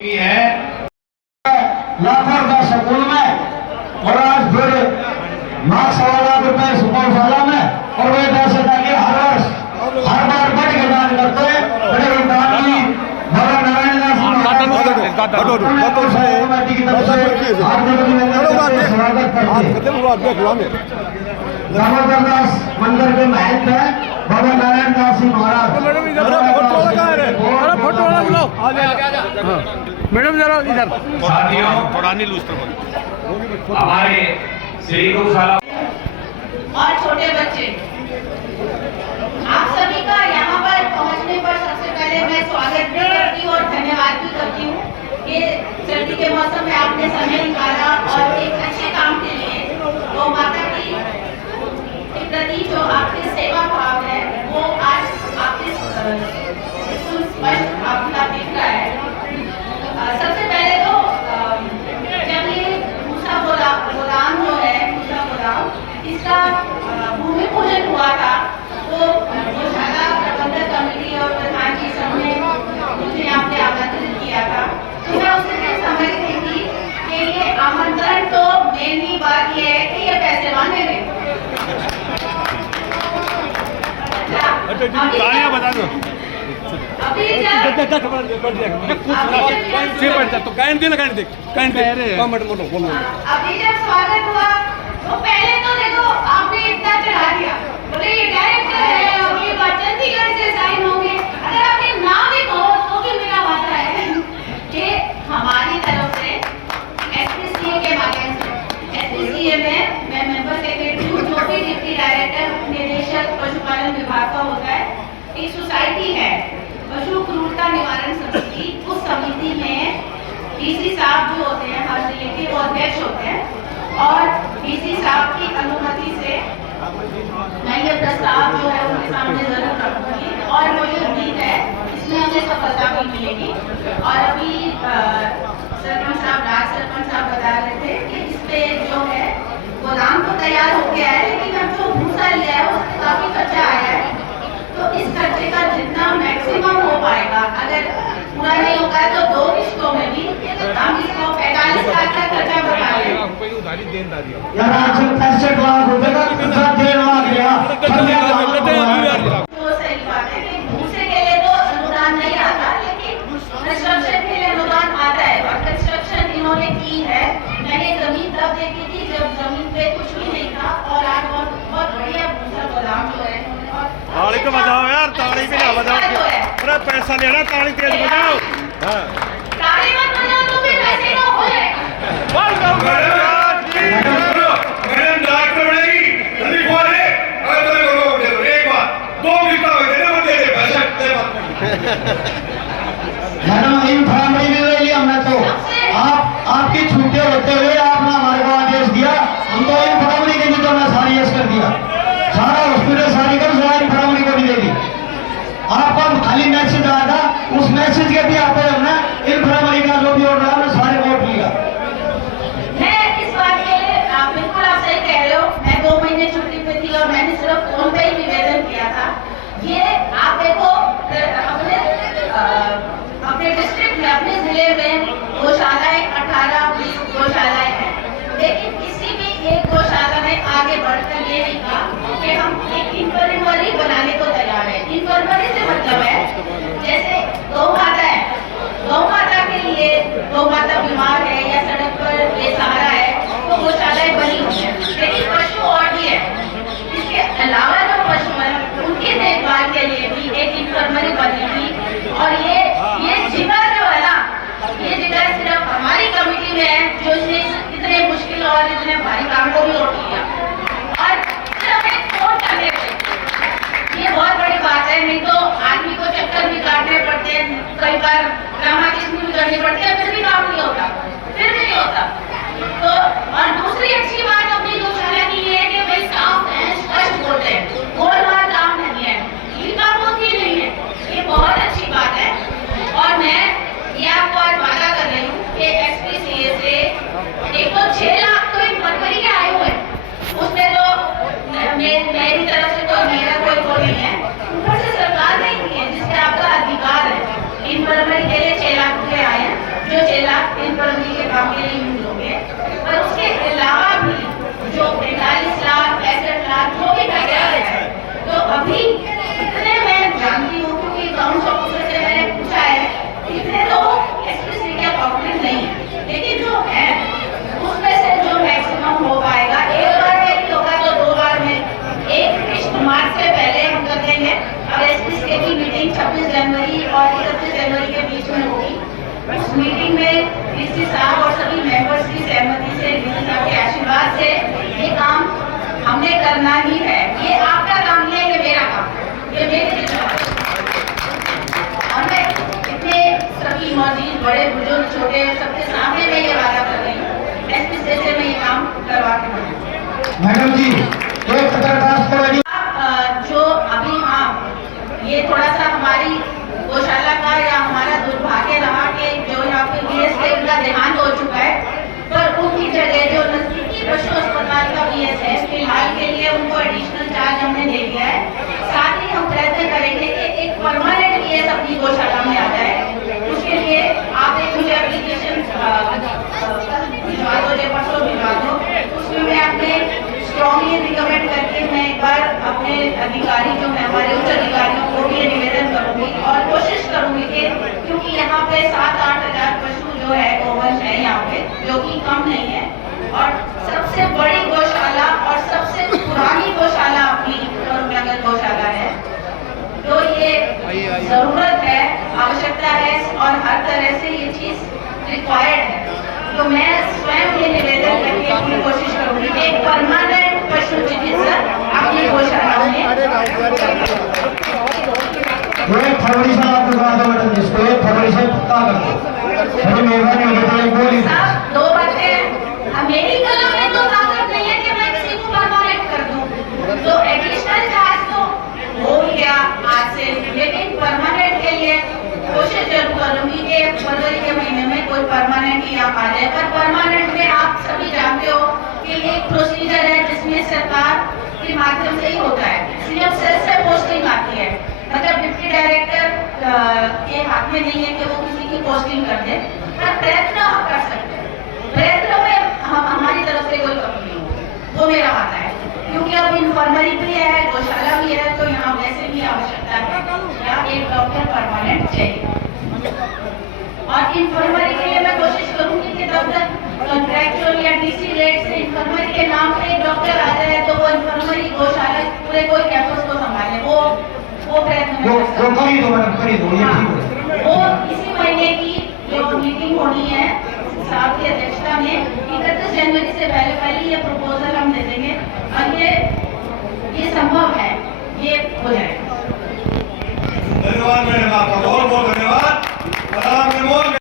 है लाखों का स्कूल में और आज फिर लाख सवा लाख रुपए सुपौल शाला में और वे 10,000 के हर बार बढ़ के दान करते हैं। बड़े उदाहरण बाबा नारायण दास कमेटी की तरफ से स्वागत करते हैं। दामोदर दास मंदिर के महंत है बाबा नारायण दास जी महाराज। मैडम जरा इधर साथियों हमारे श्री गौशाला और छोटे बच्चे आप सभी का यहाँ पर पहुँचने पर सबसे पहले मैं स्वागत भी करती हूँ और धन्यवाद भी करती हूँ कि सर्दी के मौसम में आपने समय निकाला और एक अच्छे काम के लिए वो माता की प्रति जो आपकी सेवा भाव है वो आज आपके स्पष्ट आपका दिख रहा है। सबसे पहले तो जब ये मूसा गोदाम जो है मूसा गोदाम इसका भूमि पूजन हुआ था तो गौशाला प्रबंधक कमेटी और प्रधान जी सबने मुझे यहाँ पे आमंत्रित किया था। तो मैं उसे ये समझ रही थी कि ये आमंत्रण तो मेन बात ये है कि ये पैसे मांगेंगे। तालियां बजा दो अभी जब स्वागत हुआ तो पहले तो देखो आपने इतना चढ़ा दिया, बोले ये डायरेक्टर है और ये बात चंडीगढ़ से साइन होंगे। अगर आपने नाम भी कहो तो भी मेरा वादा है कि हमारी तरफ से एसपीसीए के माध्यम से एसपीसीए में मैं मेंबर सेक्रेटरी हूँ, जो भी डिप्टी डायरेक्टर निदेशक पशुपालन विभाग का होता है। एक सोसाइटी है पशु क्रूरता निवारण समिति, उस समिति में डीसी साहब जो होते हैं हर जिले के वो अध्यक्ष होते हैं और डीसी साहब की अनुमति से मैं ये प्रस्ताव जो है उनके सामने जरूर रखूंगी और मुझे उम्मीद है इसमें हमें सफलता भी मिलेगी। और अभी सरपंच साहब राज सरपंच साहब बता रहे थे कि इस पे जो है गोदाम तो तैयार हो गया है, लेकिन अब जो भूसा लिया है उसमें काफी खर्चा आया है। तो इस खर्चे का जितना मैक्सिमम हो पाएगा, अगर पूरा नहीं होगा तो 2 किस्तों में भी हम इसको 45 लाख का खर्चा बता रहे हैं। यार आज 65 लाख रुपए का खर्चा 1.5 लाख गया। तो सही बात है कि भूसे के लिए तो अनुदान नहीं आता, लेकिन कंस्ट्रक्शन के लिए अनुदान आता है और कंस्ट्रक्शन इन्होंने की है। मैंने जमीन तब देखी थी जब जमीन पे कुछ भी नहीं था और आज बहुत बढ़िया भूसा गोदाम जो है। ताली तो बजाओ यार, ताली भी ना बजाओ। अरे पैसा लेना, ताली तेज बजाओ। ताली मत बजाओ तो भी पैसे का हो जाएगा। मैडम डॉक्टर बनेगी जल्दी बोले। अगर तुम्हें बोलो एक बार 2 घंटा हो गए ना, वो दे दे पैसा दे बात। मैडम इन प्राइमरी में ले लिया हमने तो आपकी छुट्टी होते हुए आपने हमारे को आदेश दिया, हम तो इन प्राइमरी के लिए तो मैं सारी यस कर दिया, सारा हॉस्पिटल सारी कर सारी प्राइमरी को भी दे दी। आपको खाली मैसेज आया था, उस मैसेज के भी आपको हमने इन प्राइमरी का जो भी ऑर्डर हमने सारे वोट लिया। मैं इस बात के लिए बिल्कुल आप सही कह रहे हो। मैं 2 महीने छुट्टी पे थी और मैंने सिर्फ फोन पे ही निवेदन किया था। ये आप देखो अपने डिस्ट्रिक्ट में अपने जिले में गौशालाएं 18-20 गौशालाएं हैं, लेकिन किसी भी एक गौशाला ने आगे बढ़कर ये नहीं कहा कि हम एक इंफर्मरी बनाने को तैयार है। इंफर्मरी से मतलब है जैसे गौ माता है, गौ माता के लिए गौ माता बीमार है या सड़क पर बेसहारा है तो गौशालाएं बनी हुई है, लेकिन पशु और भी है। इसके अलावा जो पशु है उनकी देखभाल के लिए भी एक इंफर्मरी बनी थी। और ये जिगर जो है ना, ये जिगर सिर्फ हमारी कमेटी में है जो इसने इतने मुश्किल और इतने भारी काम को भी उठ लिया और सिर्फ एक फोन करने पे। ये बहुत बड़ी बात है, नहीं तो आदमी को चक्कर भी काटने पड़ते हैं, कई बार ड्रामा किस्म भी करनी पड़ती है, फिर भी काम नहीं होता, फिर भी नहीं होता। तो और दूसरी अच्छी बात अपनी गौशाला की ये है कि भाई साफ है, स्पष्ट बोलते हैं, गोलमाल काम नहीं है, लीका पोती नहीं है, ये बहुत अच्छी बात है। और मैं ये आपको आज वादा कर रही हूँ कि एसपीसीए से एक तो 6 लाख तो फरवरी के आए हुए, उसमें तो मेरी तरफ से तो मेरा कोई वो नहीं है, ऊपर से सरकार नहीं है जिससे आपका अधिकार है। इन फरवरी के लिए 6 लाख रुपए आए हैं जो इंफर्मरी के काम के लिए यूज होंगे, पर उसके अलावा भी जो 45 लाख 65 लाख जो भी पैसा है, तो अभी इतने मैं जानती हूँ क्योंकि अकाउंट्स ऑफिसर से मैंने पूछा है, इतने लोग एसपीसी के अकाउंटेंट नहीं है, लेकिन जो है उसमें से जो मैक्सिमम हो पाएगा, एक बार में नहीं होगा तो 2 बार में, 1 मार्च से पहले हम कर देंगे। और एसपीसी की मीटिंग 26 जनवरी और 31 जनवरी के बीच में होगी। उस मीटिंग में डीसी साहब और सभी मेंबर्स की सहमति से, डीसी साहब के आशीर्वाद से ये काम हमने करना ही है। ये आपका काम नहीं है, ये मेरा काम है, ये मेरी जिम्मेदारी है। और मैं इतने सभी मौजूद बड़े बुजुर्ग छोटे सबके सामने मैं ये वादा कर रही हूँ, एसपीसी से मैं ये काम करवा के दूंगी। मैडम जी एक दरखास्त करेगी। जो अभी ये थोड़ा सा हमारी गौशाला का या हमारा दुर्भाग्य रहा कि जो यहाँ पे बीएस है उनका देहांत हो चुका है, पर उनकी जगह जो नजदीकी पशु अस्पताल का बीएस है, फिलहाल के लिए उनको एडिशनल चार्ज हमने दे दिया है। साथ ही हम प्रयत्न करेंगे कि एक परमानेंट बीएस अपनी गौशाला में आ जाए। उसके लिए आप एक मुझे एप्लीकेशन भिजवा दो, जो परसों भिजवा दो, उसमें मैं अपने स्ट्रॉन्गली रिकमेंड करके मैं एक बार अपने अधिकारी जो है हमारे उच्च अधिकारियों को भी निवेदन करूंगी और कोशिश करूंगी कि क्योंकि यहाँ पे 7-8 हजार पशु जो है गोवंश है यहाँ पे, जो कि कम नहीं है, और सबसे बड़ी गौशाला और सबसे पुरानी गौशाला अपनी नगर गौशाला है। तो ये जरूरत है, आवश्यकता है और हर तरह से ये चीज रिक्वायर्ड है। तो मैं स्वयं ये निवेदन करके पूरी कोशिश करूंगी कि एक परमानेंट पशु चिकित्सक अपनी गौशाला में। 1 फरवरी से आप करवा दो मैडम, जिसको 1 फरवरी से पक्का कर दो। बड़ी मेहरबानी होगी, तो एक बोली साहब 2 बातें, मेरी कलम में तो ताकत नहीं है कि मैं किसी को परमानेंट कर दूं, तो एडिशनल चार्ज तो हो गया आज से, लेकिन परमानेंट के लिए कोशिश जरूर करूंगी कि फरवरी के महीने में कोई परमानेंट ही आप आ जाए। पर परमानेंट में आप सभी जानते हो कि एक प्रोसीजर है जिसमें सरकार के माध्यम से ही होता है, सीएम सेल से पोस्टिंग आती है, मतलब डिप्टी डायरेक्टर के हाथ में नहीं है कि वो किसी की पोस्टिंग कर दे, पर प्रयत्न हम कर सकते हैं। प्रयत्नों में हमारी तरफ से कोई कमी नहीं हो, वो मेरा वादा है, क्योंकि अब इन्फर्मरी भी है, गौशाला भी है, तो यहाँ वैसे भी आवश्यकता है या एक डॉक्टर परमानेंट चाहिए। और इन्फर्मरी के लिए मैं कोशिश करूंगी कि तब तक कॉन्ट्रैक्चुअल या डीसी रेट से इन्फर्मरी के नाम पे एक डॉक्टर आ जाए, तो वो इन्फर्मरी गौशाला पूरे कोई कैंपस को संभाले, वो प्रयत्न मैं कर सकती हूँ। करी दो मैडम, करी दो, ये ठीक है। वो इसी महीने की जो मीटिंग होनी है साहब की अध्यक्षता में, 31 जनवरी से पहले ये प्रपोजल हम दे देंगे और ये संभव है, ये हो जाएगा। धन्यवाद मैडम आपका।